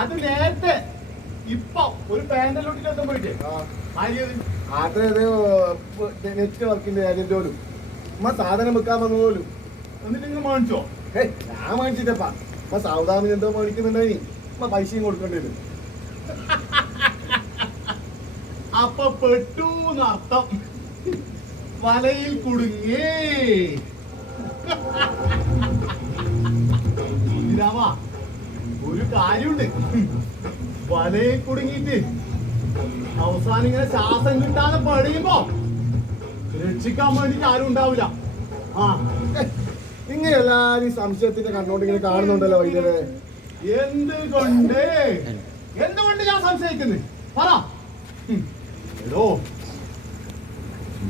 അത് നേരത്തെ ഇപ്പൊ ഒരു പാനലിലോട്ട് പോയിട്ട് അത് നെറ്റ് വർക്കിന്റെ ഏജന്റ് പോലും ഉമ്മ സാധനം വെക്കാൻ വന്നു പോലും. എന്നിട്ട് നിങ്ങൾ മേടിച്ചോ? ഞാൻ മേടിച്ചിട്ടപ്പാ. ഉമ്മ സൗദാമിന് എന്തോ മേടിക്കുന്നുണ്ടായി. ഉമ്മ പൈസയും കൊടുക്കേണ്ടി വരും. അപ്പൊ പെട്ടു എന്നർത്ഥം. വലയിൽ കുടുങ്ങി. ഒരു കാര്യമുണ്ട്, വലയിൽ കുടുങ്ങിയിട്ട് അവസാനം ഇങ്ങനെ ശ്വാസം കിട്ടാതെ പടിയുമ്പോ രക്ഷിക്കാൻ വേണ്ടിട്ട് ആരും ഉണ്ടാവില്ല. ഇങ്ങനെ എല്ലാരും സംശയത്തിന്റെ കണ്ണോട്ട് ഇങ്ങനെ കാണുന്നുണ്ടല്ലോ വൈദ്യരെ. എന്തുകൊണ്ട് ഞാൻ സംശയിക്കുന്നു പറ. എടോ,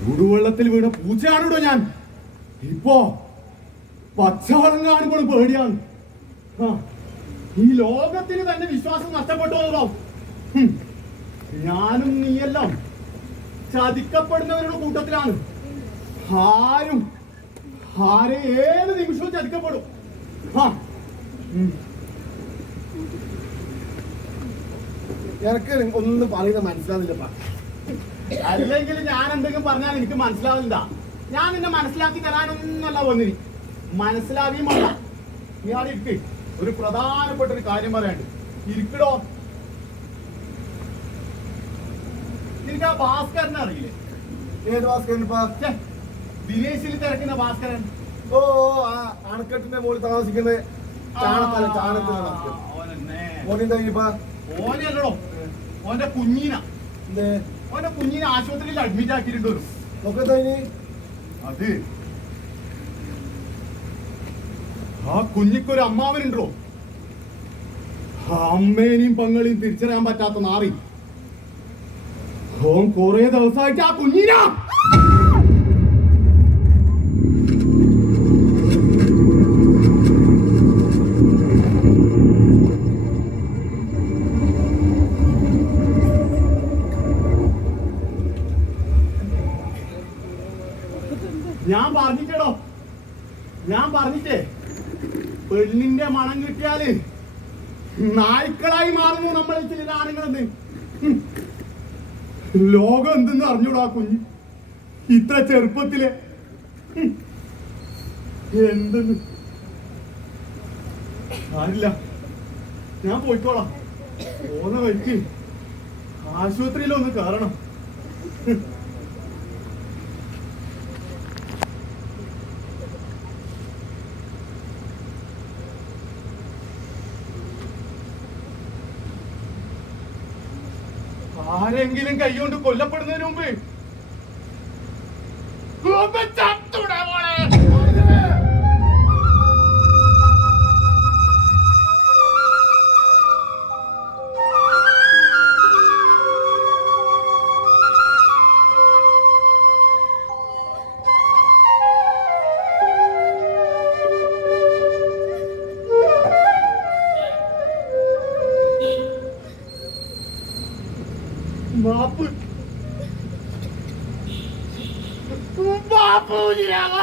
ചൂടുവെള്ളത്തിൽ വീണ പൂച്ചയാണിടോ ഞാൻ. ഇപ്പോ പച്ചവെള്ളം കാണുമ്പോൾ പേടിയാണ്. ഈ ലോകത്തിന് തന്നെ വിശ്വാസം നഷ്ടപ്പെട്ടു. ഞാനും നീയെല്ലാം ചതിക്കപ്പെടുന്നവരുടെ കൂട്ടത്തിലാണ്. ആരെ ഏത് നിമിഷവും ചതിക്കപ്പെടും. എനിക്ക് ഒന്നും പറയുന്നത് മനസ്സിലാവുന്നില്ലപ്പാ. അല്ലെങ്കിൽ ഞാൻ എന്തെങ്കിലും പറഞ്ഞാൽ എനിക്ക് മനസ്സിലാവില്ല. ഞാൻ നിന്നെ മനസ്സിലാക്കി തരാനൊന്നല്ല വന്നിരി. മനസ്സിലാവിയും വേണ്ട. ഞാൻ ഇരിക്ക്, ഒരു പ്രധാനപ്പെട്ട ഒരു കാര്യം പറയാണ്ട്. ഇരിക്കടോ. എനിക്ക് ആ ഭാസ്കരനെ അറിയില്ലേ? ഏത് ഭാസ്കരനിപ്പാ? വിദേശിൽ തിരക്കുന്ന ഭാസ്കരൻ. ഓ, ആ അണക്കെട്ടിന്റെ മുകളിൽ താമസിക്കുന്നത് ഓനല്ലോ ഓന്റെ കുഞ്ഞീനെ ആശുപത്രിയിൽ അഡ്മിറ്റ് ആക്കിയിട്ടുണ്ടോ? അത് ആ കുഞ്ഞിക്കൊരു അമ്മാവനുണ്ടോ? അമ്മേനെയും പെങ്ങളെയും തിരിച്ചറിയാൻ പറ്റാത്ത നാറി. ഓൻ കൊറേ ദിവസമായിട്ട് ആ കുഞ്ഞീനാ. ഞാൻ പറഞ്ഞിട്ടേ പെണ്ണിന്റെ മണം കിട്ടിയാല് നായ്ക്കളായി മാറുന്നു നമ്മൾ ചില ആണുങ്ങളെന്ന്. ലോകം എന്തെന്ന് അറിഞ്ഞൂടാ കുഞ്ഞ് ഇത്ര ചെറുപ്പത്തില്. എന്തെന്ന് ആരില്ല, ഞാൻ പോയിക്കോളാം. പോന്ന വഴിക്ക് ആശുപത്രിയിലൊന്ന് കയറണം. ആരെങ്കിലും കൈകൊണ്ട് കൊല്ലപ്പെടുന്നതിന് മുമ്പ് ബാപ്പുജിയാകാ.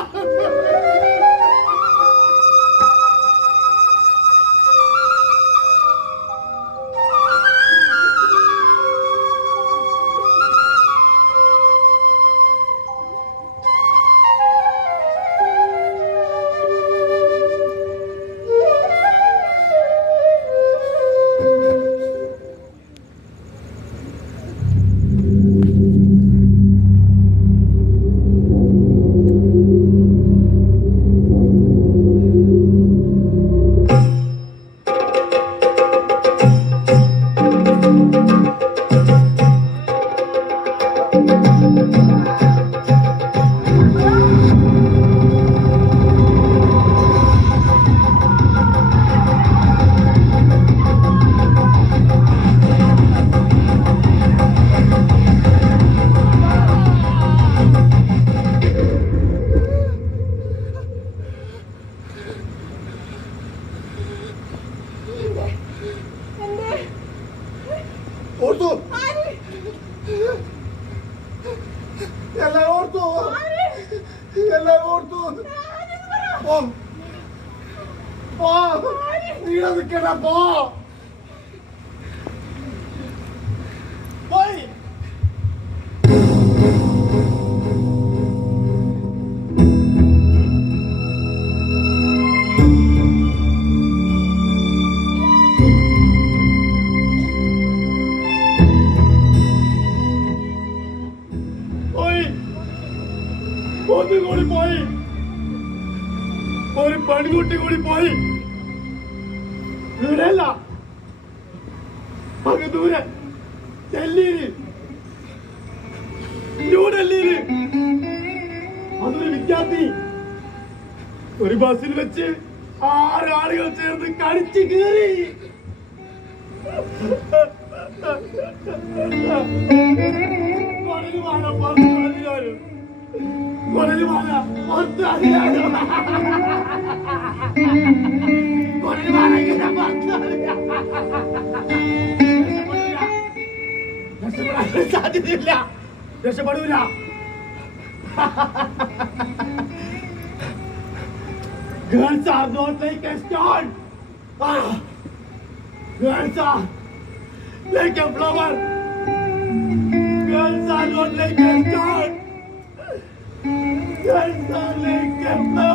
പെൺകുട്ടി കൂടി പോയി. ഇവിടെയല്ല, അങ്ങ് ദൂരെ ഡൽഹിയില്, ന്യൂഡൽഹിയില് അതൊരു വിദ്യാർത്ഥി ഒരു ബസ്സിൽ വെച്ച് 6 ആളുകൾ ചേർന്ന് കടിച്ചു കീറി. കൊടലുമാല പുറത്ത് കളഞ്ഞാലും കൊടലുമാല പുറത്ത് അറിയാലോ. കൊടലുമാല ഇങ്ങനെ പുറത്ത് രക്ഷപ്പെടാൻ സാധ്യതയില്ല, രക്ഷപ്പെടൂല. Girls are not like a stone. Girls are like a flower. Girls are not like a stone. Girls are like a flower.